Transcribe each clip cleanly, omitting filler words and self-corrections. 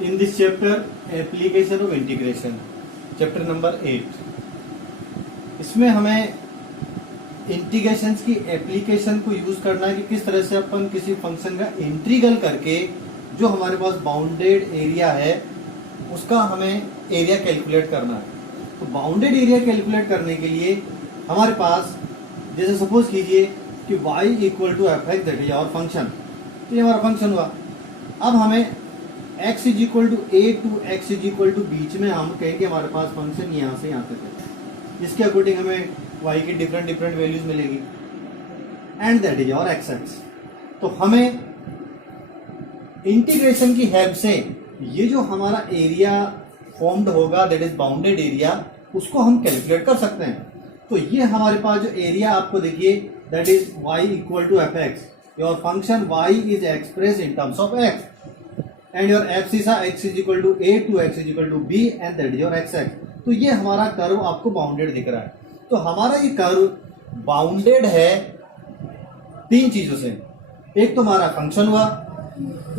In this chapter, application of integration, chapter number 8, इसमें हमें integrations की एप्लीकेशन को यूज करना है कि किस तरह से अपन किसी फंक्शन का इंटीग्रल करके जो हमारे पास बाउंडेड एरिया है उसका हमें एरिया कैलकुलेट करना है। तो बाउंडेड एरिया कैलकुलेट करने के लिए हमारे पास जैसे सपोज कीजिए कि y equal to f x that is our function, तो ये हमारा फंक्शन हुआ। अब हमें x is equal to a to x is equal to बीच में हम कहेंगे हमारे पास फंक्शन यहाँ से यहाँ तक है, जिसके अकॉर्डिंग हमें y की डिफरेंट वैल्यूज मिलेगी and that is our x x. तो हमें इंटीग्रेशन की हेल्प से ये जो हमारा एरिया फॉर्म्ड होगा दैट इज बाउंडेड एरिया, उसको हम कैलकुलेट कर सकते हैं। तो ये हमारे पास जो एरिया आपको देखिए that is y equal to f x, your function y is express in terms of x and your abscissa x is equal to a to x is equal to b and that is your x x। तो ये हमारा curve आपको bounded दिख रहा है। तो हमारा ये कर्व बाउंडेड है तीन चीजों से, एक तो हमारा फंक्शन हुआ,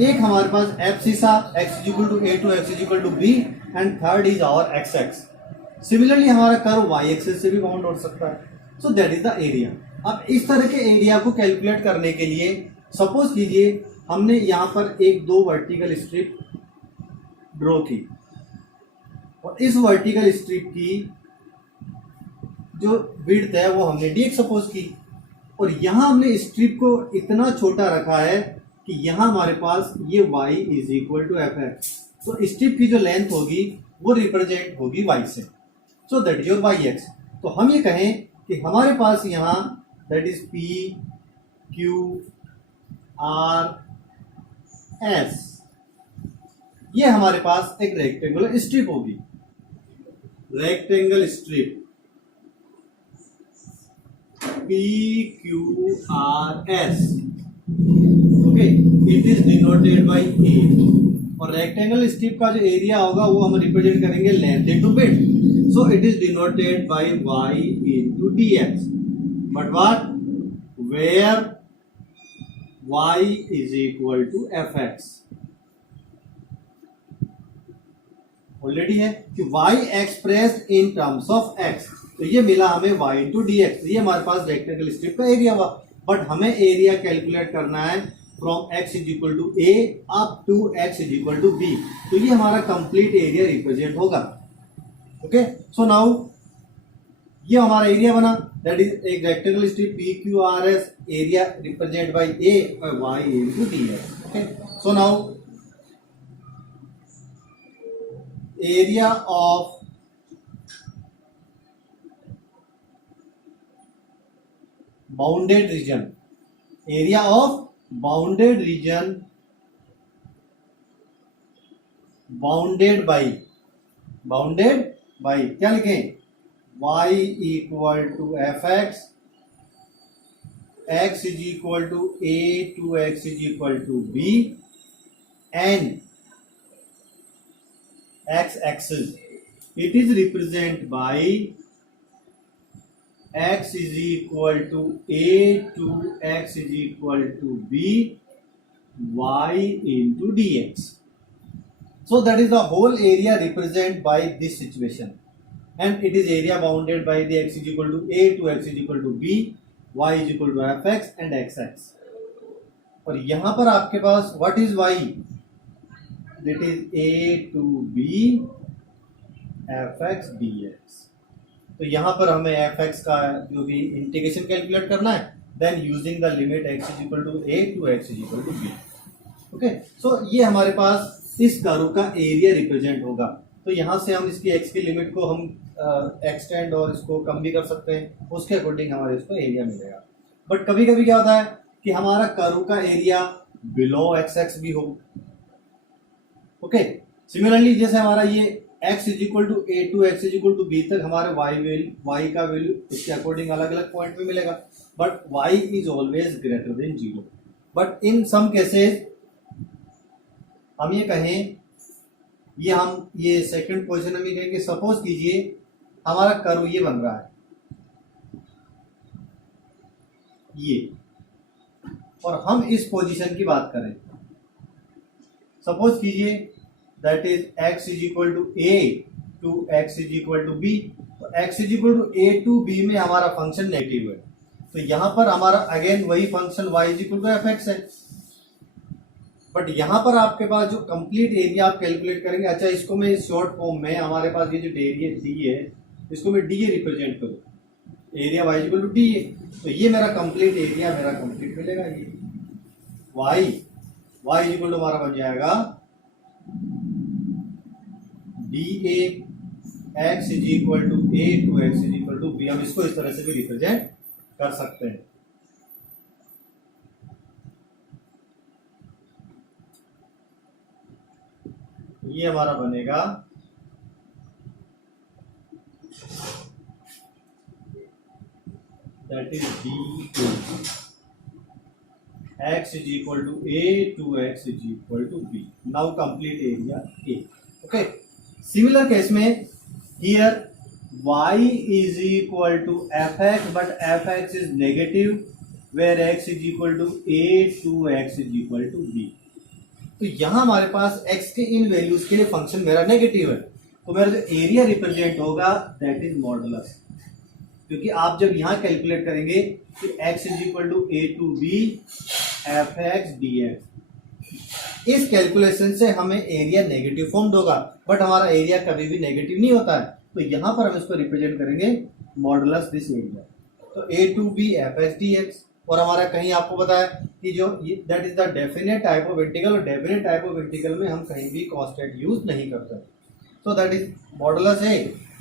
एक हमारे पास abscissa x is equal to a to x is equal to b and third is our x x। Similarly हमारा कर्व y एक्सिस से भी बाउंड हो सकता है। So that is the area. अब इस तरह के एरिया को कैलकुलेट करने के लिए सपोज कीजिए हमने यहां पर एक दो वर्टिकल स्ट्रिप ड्रॉ की और इस वर्टिकल स्ट्रिप की जो विड्थ है वो हमने dx सपोज की, और यहां हमने स्ट्रिप को इतना छोटा रखा है कि यहां हमारे पास ये y is equal to f x. तो स्ट्रिप की जो लेंथ होगी वो रिप्रेजेंट होगी y से। So that is your y x. तो हम ये कहें कि हमारे पास यहां that is p q r s, ये हमारे पास एक रेक्टेंगुलर स्ट्रिप होगी, rectangle strip p q r s, okay, it is denoted by a। और रेक्टेंगल स्ट्रिप का जो एरिया होगा वो हम रिप्रेजेंट करेंगे length into width. So it is denoted by y into dx, but what, where y is equal to fx। Already है कि y expressed in terms of x, तो ये मिला हमें y इंटू डी एक्स। ये हमारे पास रेक्टेंगल स्ट्रिप का एरिया हुआ, बट हमें एरिया कैलकुलेट करना है from x is equal to a up to x is equal to b। तो ये हमारा कंप्लीट एरिया रिप्रेजेंट होगा। ओके, सो नाउ ये हमारा एरिया बना, दैट इज एक rectangle strip p q r s, area represent by a by y into d x. Okay, so now area of bounded region, area of bounded region bounded by क्या लिखें, y equal to f x, x is equal to a to x is equal to b and x axis it is represent by x is equal to a to x is equal to b y into dx। So that is the whole area represented by this situation, and it is area bounded by the x is equal to a to x is equal to b, y is equal to fx and xx। और यहां पर आपके पास what is y, that is a to b fx dx। तो यहां पर हमें fx का जो भी इंटीग्रेशन कैलकुलेट करना है, then using the limit x is equal to a to x is equal to b। Okay, so ये हमारे पास इस कर्व का एरिया रिप्रेजेंट होगा। तो यहां से हम इसकी x की लिमिट को हम एक्सटेंड और इसको कम भी कर सकते हैं, उसके अकॉर्डिंग हमारे इसको एरिया मिलेगा। बट कभी कभी क्या होता है कि हमारा कर्व का एरिया बिलो एक्स एक्स भी हो। ओके, सिमिलरली जैसे हमारा ये x is equal to a to x is equal to b तक हमारे y का वैल्यू इसके अकॉर्डिंग अलग अलग पॉइंट पे मिलेगा, but y is always greater than 0। But in some cases हम ये कहें, ये सेकंड पोजीशन हम ये कहें कि सपोज कीजिए हमारा कर्व ये बन रहा है ये, और हम इस पोजीशन की बात करें, सपोज कीजिए that is x is equal to a to x is equal to b। तो x is equal to a to b में हमारा फंक्शन नेगेटिव है, तो यहां पर हमारा अगेन वही function y is equal to fx है। बट यहां पर आपके पास जो कंप्लीट एरिया आप कैलकुलेट करेंगे, अच्छा इसको मैं शॉर्ट फॉर्म में, हमारे पास ये जो एरिया डी है इसको मैं डी रिप्रेजेंट करूँ, area y equal to d है, तो ये मेरा कंप्लीट एरिया मेरा कंप्लीट मिलेगा। ये y इक्वल टू हमारा बन जाएगा d a x is equal to a to x is equal to b. हम इसको इस तरह से भी रिप्रेजेंट कर सकते हैं। ये हमारा बनेगा that is d x is equal to a to x is equal to b. Now complete area a. Okay, similar case में here y is equal to fx but fx is negative where x is equal to a to x is equal to b। तो यहां हमारे पास x के इन values के लिए function मेरा negative है, तो मेरा जो एरिया रिप्रेजेंट होगा दैट इज मॉडुलस, क्योंकि आप जब यहां कैलकुलेट करेंगे कि x is equal to a to b f x d x, इस कैलकुलेशन से हमें एरिया नेगेटिव फॉर्म होगा, बट हमारा एरिया कभी भी नेगेटिव नहीं होता है, तो यहां पर हम इसको रिप्रेजेंट करेंगे मॉडुलस दिस एरिया। तो a to b f x d x, और हमारा कहीं आपको बताया कि जो that is the definite type of integral, और डेफिनेट टाइप ऑफ इंटीग्रल में हम कहीं भी कांस्टेंट यूज नहीं करते, सो दैट इज मॉडुलस है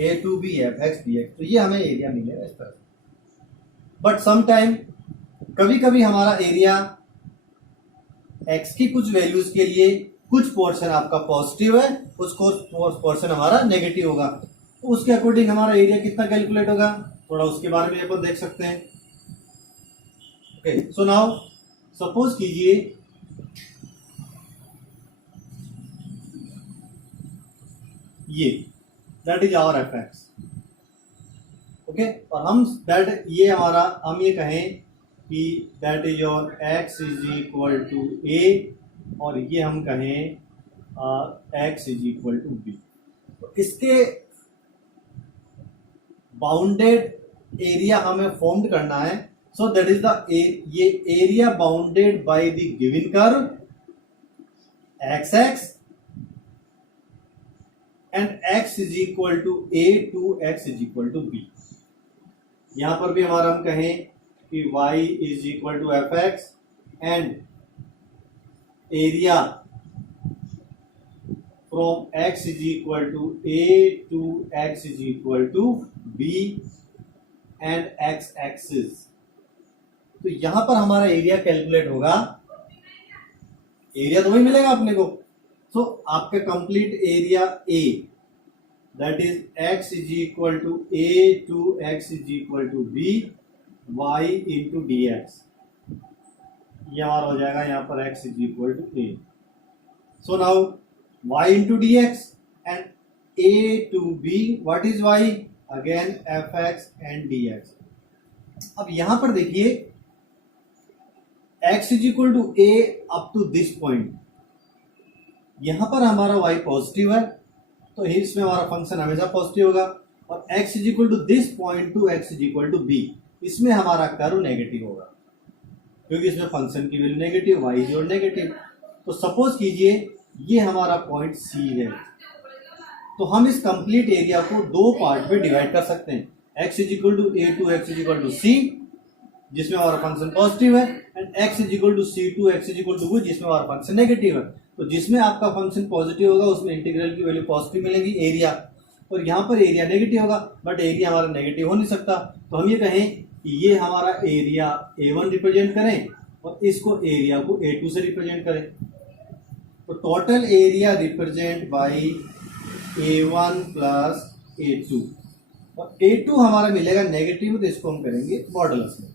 a to b f x d x. तो ये हमें एरिया मिलेगा इस तरह से। बट सम टाइम कभी कभी हमारा एरिया x की कुछ वैल्यूज के लिए कुछ पोर्शन आपका पॉजिटिव है, कुछ पोर्शन हमारा नेगेटिव होगा, तो उसके अकॉर्डिंग हमारा एरिया कितना कैलकुलेट होगा, थोड़ा उसके बारे में अपन देख सकते हैं। ओके, सो नाउ सपोज कीजिए ये that is our f x. Okay, और हम दैट ये हमारा हम ये कहें कि that is your x is equal to a, और ये हम कहें x is equal to b. तो इसके बाउंडेड एरिया हमें फॉर्म करना है, सो दैट इज द ये area bounded by the given curve x x and x is equal to a to x is equal to b. यहां पर भी हमारा हम कहें कि y is equal to f x and area from x is equal to a to x is equal to b and x axis. तो यहां पर हमारा एरिया कैलकुलेट होगा, एरिया तो वही मिलेगा अपने को। सो आपके complete area A that is x is equal to a to x is equal to b y into d x, ये हमारा हो जाएगा यहाँ पर x is equal to a। So now y into d x and a to b, what is y again f x and d x. अब यहां पर देखिए x is equal to a up to this point, यहां पर हमारा y positive है, तो इसमें हमारा फंक्शन हमेशा पॉजिटिव होगा, और x is equal to this point to x is equal to b, इसमें हमारा कर्व नेगेटिव होगा, क्योंकि इसमें फंक्शन की वैल्यू नेगेटिव, y इज और नेगेटिव। तो सपोज कीजिए ये हमारा पॉइंट C है, तो हम इस कंप्लीट एरिया को दो पार्ट में डिवाइड कर सकते हैं, x is equal to a to x is equal to c जिसमें हमारा फंक्शन पॉजिटिव है, and x is equal to c to x is equal to b जिसमें हमारा फंक्शन नेगेटिव है। तो जिसमें आपका फंक्शन पॉजिटिव होगा उसमें इंटीग्रल की वैल्यू पॉजिटिव मिलेगी एरिया, और यहाँ पर एरिया नेगेटिव होगा, बट एरिया हमारा नेगेटिव हो नहीं सकता, तो हम ये कहें कि ये हमारा एरिया A1 रिप्रेजेंट करें और इसको एरिया को A2 से रिप्रेजेंट करें। तो total area represent by A1 plus A2, और A2 हमारा मिलेगा नेगेटिव, तो इसको हम करेंगे मॉडुलस में।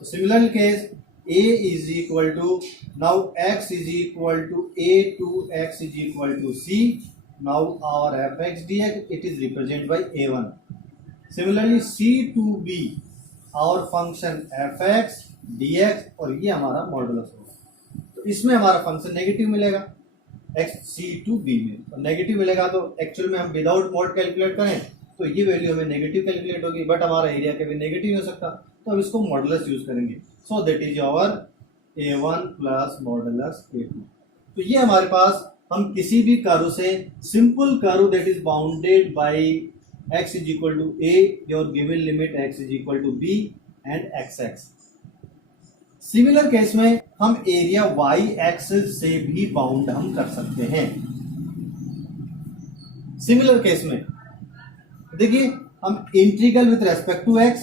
तो similar case A is equal to now x is equal to a to x is equal to c, now our f x d x it is represent by A1। Similarly c to b our function f x d x, और ये हमारा modulus होगा, तो इसमें हमारा function negative मिलेगा। X c to b में, और नेगेटिव मिलेगा तो एक्चुअल में हम विदाउट मॉड कैलकुलेट करें तो ये वैल्यू हमें नेगेटिव कैलकुलेट होगी, बट हमारा एरिया कभी नेगेटिव हो सकता, तो हम इसको मॉडुलस यूज करेंगे। So that is our A1 plus modulus A2। तो ये हमारे पास हम किसी भी कर्व से simple curve that is bounded by x is equal to a, your given limit x is equal to b and xx। Similar case में हम area y axis से भी बाउंड हम कर सकते हैं। सिमिलर केस में देखिए, हम integral with respect to x,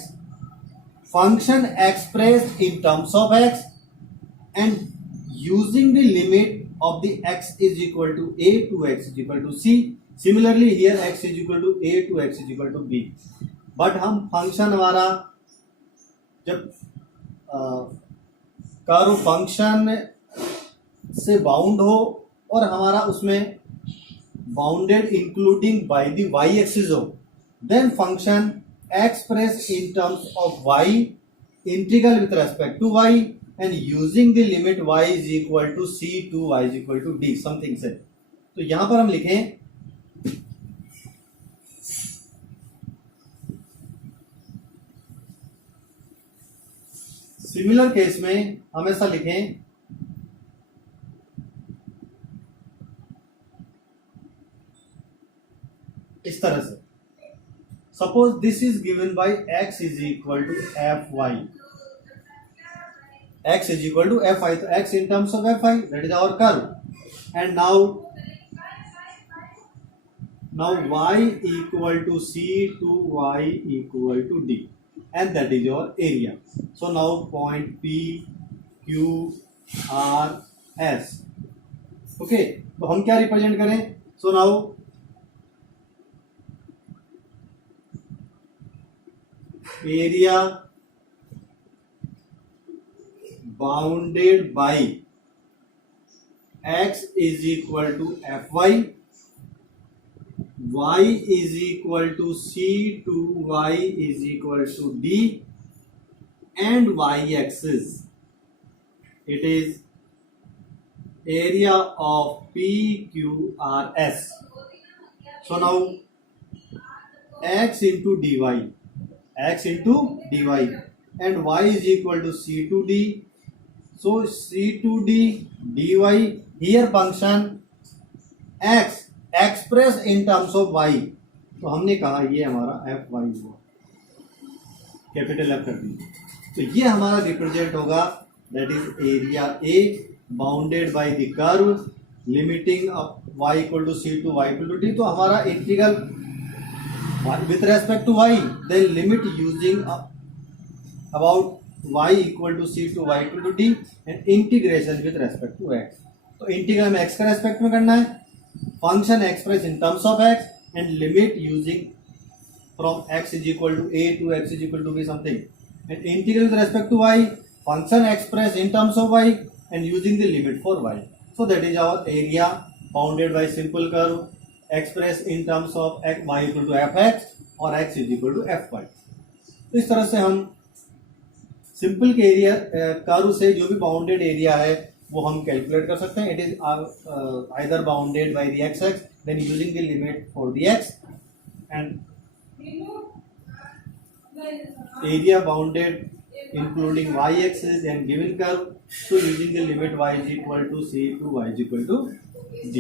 function expressed in terms of x and using the limit of the x is equal to a to x is equal to c. Similarly here x is equal to a to x is equal to b. But हम function हमारा जब curve function से bound हो और हमारा उसमें bounded including by the y axis हो, then function express in terms of y integral with respect to y and using the limit y is equal to c to y is equal to d something से। तो यहां पर हम लिखें similar case में हम ऐसा लिखें इस तरह से, suppose this is given by x is equal to f y, x is equal to fi, तो x in terms of fi, that is our curve, and now y equal to c to y equal to d, and that is your area. So now point p q r s, okay, तो हम क्या represent करें? So now area bounded by x is equal to fy, y is equal to c to y is equal to d, and y axis it is area of PQRS. So now x into dy and y is equal to c to d. So c to d dy, here function x expressed in terms of y, तो हमने कहा ये हमारा f y हुआ, capital f कर दी, तो ये हमारा रिप्रेजेंट होगा that is area a bounded by the curve limiting y equal to c to y equal to d। तो हमारा integral with respect to y, then limit using about y equal to c to y equal to d and integration with respect to x। तो integral में x का respect में करना है, function express in terms of x and limit using from x is equal to a to x is equal to b something, and integral with respect to y, function expressed in terms of y and using the limit for y। So that is our area bounded by simple curve expressed in terms of x, y equal to fx और x is equal to fy। तो इस तरह से हम simple के area curve से जो भी बाउंडेड एरिया है वो हम कैलकुलेट कर सकते हैं। It is either bounded by the x x, then using the limit for the x, and area bounded including y axis and given curve, so using the limit y is equal to c to y is equal to d।